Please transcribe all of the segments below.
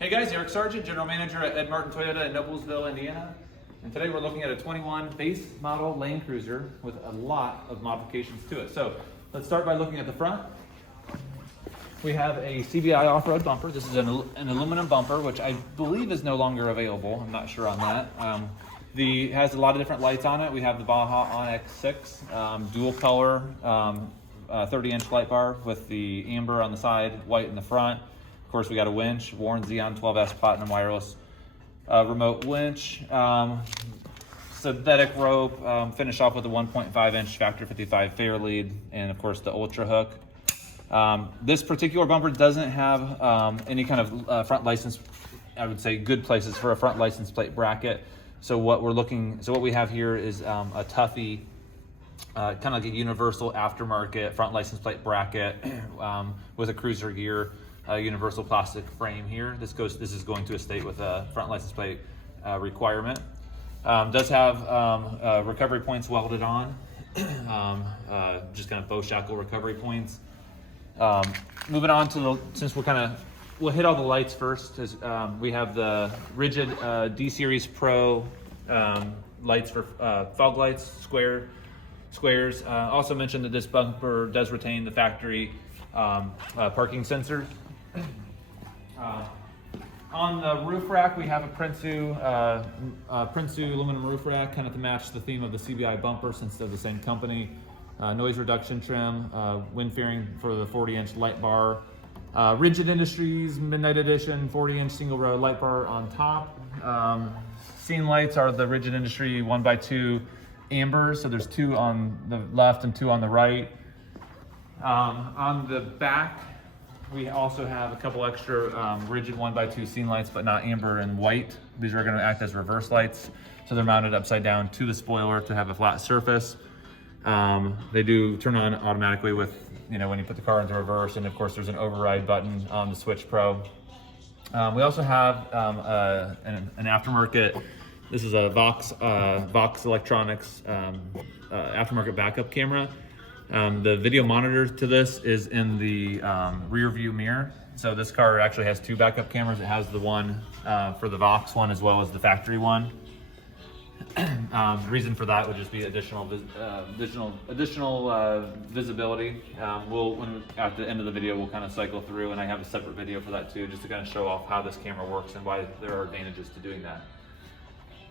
Hey guys, Eric Sargent, General Manager at Ed Martin Toyota in Noblesville, Indiana. And today we're looking at a 21 base model Land Cruiser with a lot of modifications to it. So let's start by looking at the front. We have a CBI Off-road bumper. This is an aluminum bumper, which I believe is no longer available. I'm not sure on that. Has a lot of different lights on it. We have the Baja OnX6 dual color 30-inch light bar with the amber on the side, white in the front. Of course, we got a winch, Warren Xeon 12S Platinum wireless remote winch, synthetic rope, finish off with a 1.5-inch Factor 55 fair lead, and of course the Ultra Hook. This particular bumper doesn't have any kind of front license, I would say good places for a front license plate bracket. So what we have here is a Tuffy, kind of like a universal aftermarket front license plate bracket with a cruiser gear, universal plastic frame here. This is going to a state with a front license plate requirement. Does have recovery points welded on, just kind of bow shackle recovery points. Moving on to since we'll hit all the lights first. We have the rigid D-Series Pro lights for fog lights, squares. Also mentioned that this bumper does retain the factory parking sensors. On the roof rack, we have a Prinsu aluminum roof rack, kind of to match the theme of the CBI bumper since they're the same company. Noise reduction trim, wind fairing for the 40-inch light bar. Rigid Industries Midnight Edition 40-inch single row light bar on top. Scene lights are the Rigid Industry 1x2 amber, so there's 2 on the left and 2 on the right. On the back, we also have a couple extra rigid 1x2 scene lights, but not amber and white. These are going to act as reverse lights, so they're mounted upside down to the spoiler to have a flat surface. They do turn on automatically with, when you put the car into reverse, and of course there's an override button on the Switch Pro. We also have an aftermarket. This is a Vox Electronics aftermarket backup camera. The video monitor to this is in the rear view mirror. So this car actually has 2 backup cameras. It has the one for the Vox one as well as the factory one. The reason for that would just be additional visibility. At the end of the video, we'll kind of cycle through, and I have a separate video for that too, just to kind of show off how this camera works and why there are advantages to doing that.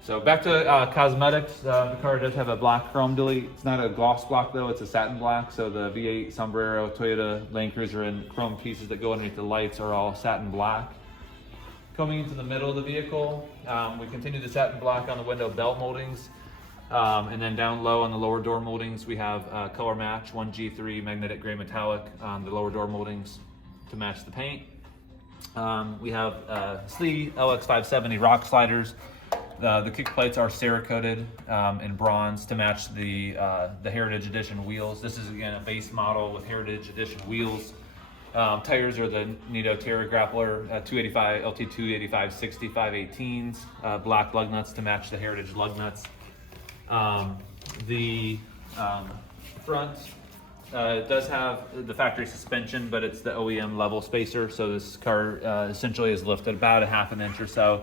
So back to cosmetics. The car does have a black chrome delete. It's not a gloss block though, it's a satin black. So the V8 Sombrero, Toyota Land Cruiser, and chrome pieces that go underneath the lights are all satin black. Coming into the middle of the vehicle, we continue the satin black on the window bell moldings. And then down low on the lower door moldings, we have color match 1G3 magnetic gray metallic on the lower door moldings to match the paint. We have Slee LX570 rock sliders. The kick plates are Cerakoted in bronze to match the Heritage Edition wheels. This is again a base model with Heritage Edition wheels. Tires are the NITTO TerraGrappler LT 285 65 18s. Black lug nuts to match the Heritage lug nuts. The front does have the factory suspension, but it's the OEM level spacer. So this car essentially is lifted about 1/2 inch or so,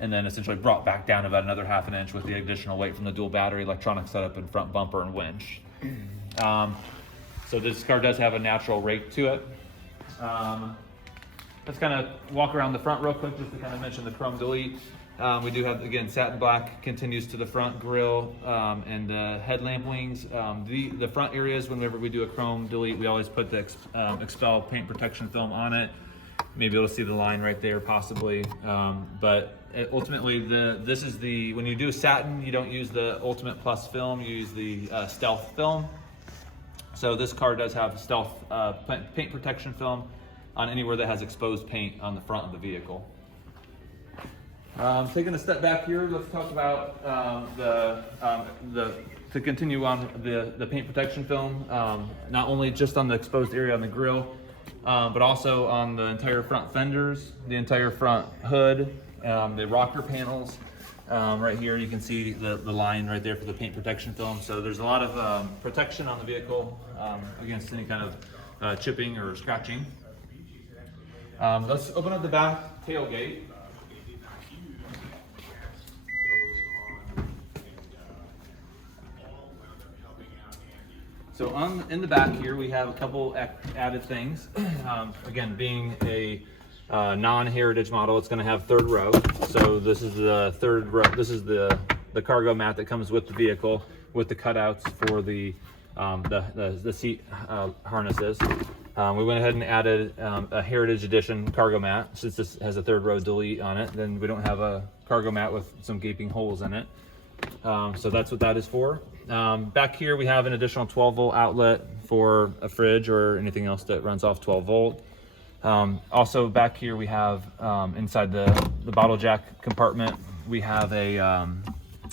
and then essentially brought back down about another 1/2 inch with the additional weight from the dual battery electronic setup and front bumper and winch. So this car does have a natural rake to it. Let's kind of walk around the front real quick just to kind of mention the chrome delete. We do have, again, satin black continues to the front grille and the headlamp wings. The front areas, whenever we do a chrome delete, we always put the XPEL paint protection film on it. Maybe able to see the line right there possibly, but ultimately when you do satin, you don't use the Ultimate Plus film, you use the Stealth film. So this car does have Stealth paint protection film on anywhere that has exposed paint on the front of the vehicle. Taking a step back here, let's talk about to continue on the paint protection film, not only just on the exposed area on the grille, but also on the entire front fenders, the entire front hood, the rocker panels. Right here you can see the line right there for the paint protection film. So there's a lot of protection on the vehicle against any kind of chipping or scratching. Let's open up the back tailgate. So in the back here, we have a couple added things. Again, being a non-heritage model, it's going to have third row. So this is the third row. This is the cargo mat that comes with the vehicle with the cutouts for the seat harnesses. We went ahead and added a Heritage Edition cargo mat. Since this has a third row delete on it, then we don't have a cargo mat with some gaping holes in it. So that's what that is for. Back here we have an additional 12-volt outlet for a fridge or anything else that runs off 12-volt. Also back here we have inside the bottle jack compartment, we have an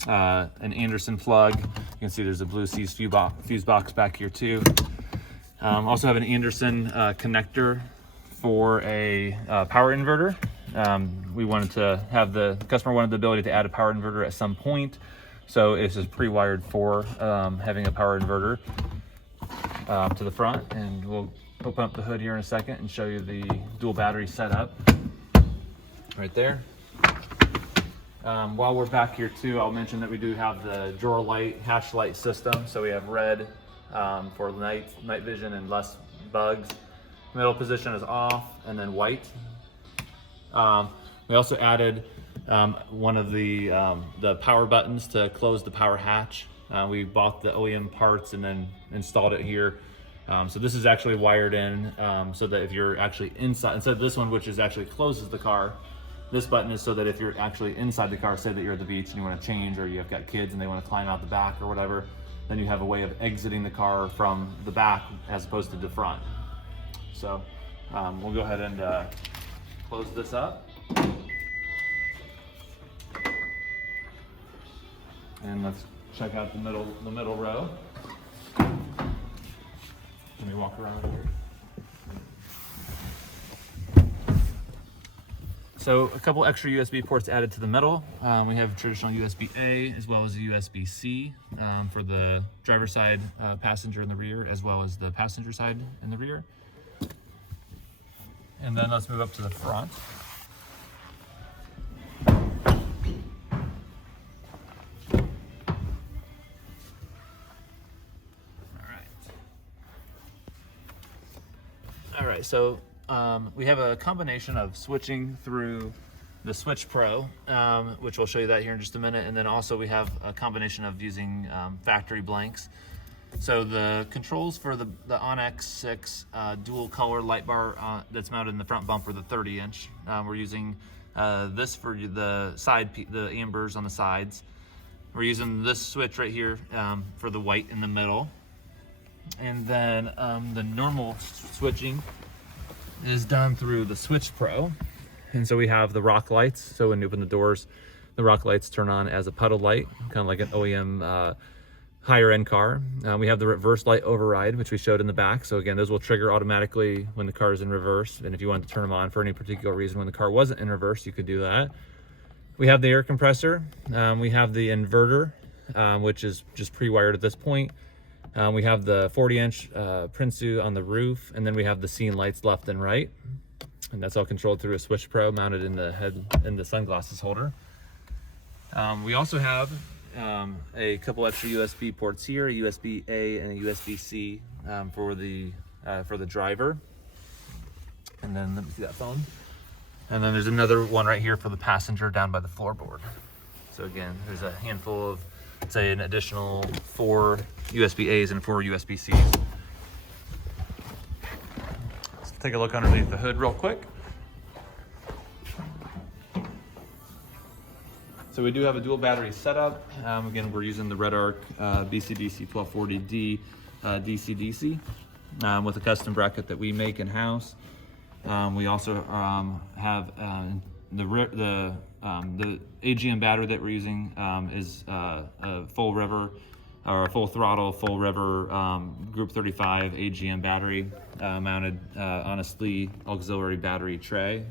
Anderson plug. You can see there's a Blue Seas fuse box back here too. Also have an Anderson connector for a power inverter. We wanted to have the customer wanted the ability to add a power inverter at some point. So this is pre-wired for having a power inverter to the front, and we'll open up the hood here in a second and show you the dual battery setup right there. While we're back here too, I'll mention that we do have the drawer light, hatch light system. So we have red for night vision and less bugs. Middle position is off, and then white. We also added one of the power buttons to close the power hatch. We bought the OEM parts and then installed it here. So this is actually wired in so that if you're actually inside, instead of this one, which is actually closes the car, this button is so that if you're actually inside the car, say that you're at the beach and you want to change, or you've got kids and they want to climb out the back or whatever, then you have a way of exiting the car from the back as opposed to the front. So we'll go ahead and close this up. And let's check out the middle row. Let me walk around here. So a couple extra USB ports added to the middle. We have traditional USB-A as well as a USB-C for the driver's side passenger in the rear, as well as the passenger side in the rear. And then let's move up to the front. All right, so we have a combination of switching through the Switch Pro, which we'll show you that here in just a minute, and then also we have a combination of using factory blanks. So the controls for the OnX6 dual color light bar that's mounted in the front bumper, the 30-inch, we're using this for the the ambers on the sides. We're using this switch right here for the white in the middle. And then the normal switching is done through the Switch Pro. And so we have the rock lights. So when you open the doors, the rock lights turn on as a puddle light, kind of like an OEM higher end car. We have the reverse light override, which we showed in the back. So again, those will trigger automatically when the car is in reverse. And if you wanted to turn them on for any particular reason when the car wasn't in reverse, you could do that. We have the air compressor. We have the inverter, which is just pre-wired at this point. We have the 40-inch Prinsu on the roof, and then we have the scene lights left and right, and that's all controlled through a Switch Pro mounted in the head in the sunglasses holder. We also have a couple extra USB ports here, a USB-A and a USB-C for the driver. And then let me see that phone. And then there's another one right here for the passenger down by the floorboard. So again, there's a handful of, say, an additional 4 USB-A's and 4 USB-C's. Let's take a look underneath the hood real quick. So we do have a dual battery setup. Again, we're using the RedArc BCDC1240D DC-DC with a custom bracket that we make in-house. We also have the AGM battery that we're using is a full river, or a full throttle, full river Group 35 AGM battery mounted on a Slee auxiliary battery tray.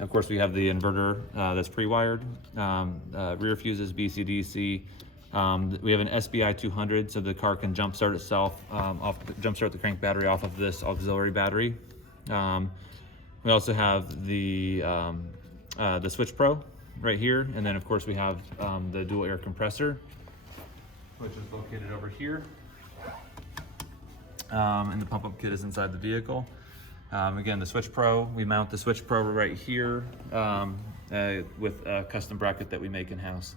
Of course, we have the inverter that's pre-wired, rear fuses, BCDC. We have an SBI212, so the car can jumpstart itself, jumpstart the crank battery off of this auxiliary battery. We also have the Switch Pro right here, and then of course we have the dual air compressor, which is located over here. And the pump-up kit is inside the vehicle. Again, the Switch Pro, we mount the Switch Pro right here with a custom bracket that we make in-house.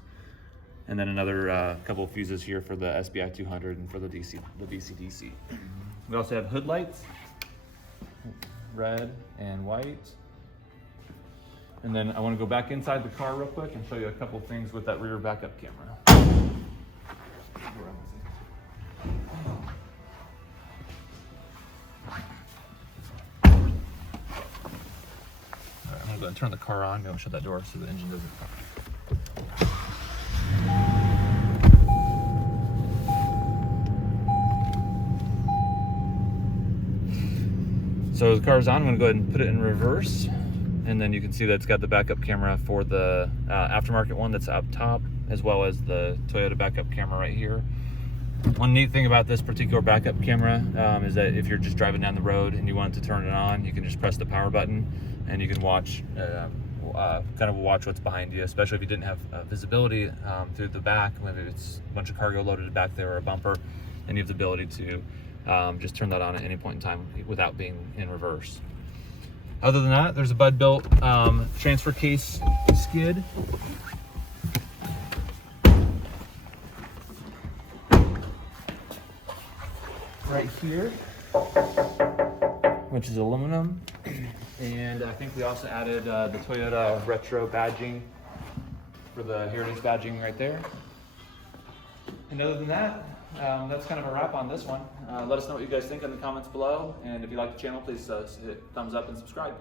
And then another couple of fuses here for the SBI212 and for the BCDC. We also have hood lights, red and white. And then I want to go back inside the car real quick and show you a couple of things with that rear backup camera. I'm gonna go and turn the car on. Go shut that door so the engine doesn't pop. So the car's on. I'm gonna go ahead and put it in reverse, and then you can see that it's got the backup camera for the aftermarket one that's up top, as well as the Toyota backup camera right here. One neat thing about this particular backup camera is that if you're just driving down the road and you want to turn it on, you can just press the power button and you can watch, kind of watch what's behind you, especially if you didn't have visibility through the back. Maybe it's a bunch of cargo loaded back there or a bumper, and you have the ability to just turn that on at any point in time without being in reverse. Other than that, there's a Bud-built transfer case skid. Right here, which is aluminum, and I think we also added the Toyota retro badging for the heritage badging right there. And other than that, that's kind of a wrap on this one. Let us know what you guys think in the comments below, and if you like the channel, please hit thumbs up and subscribe.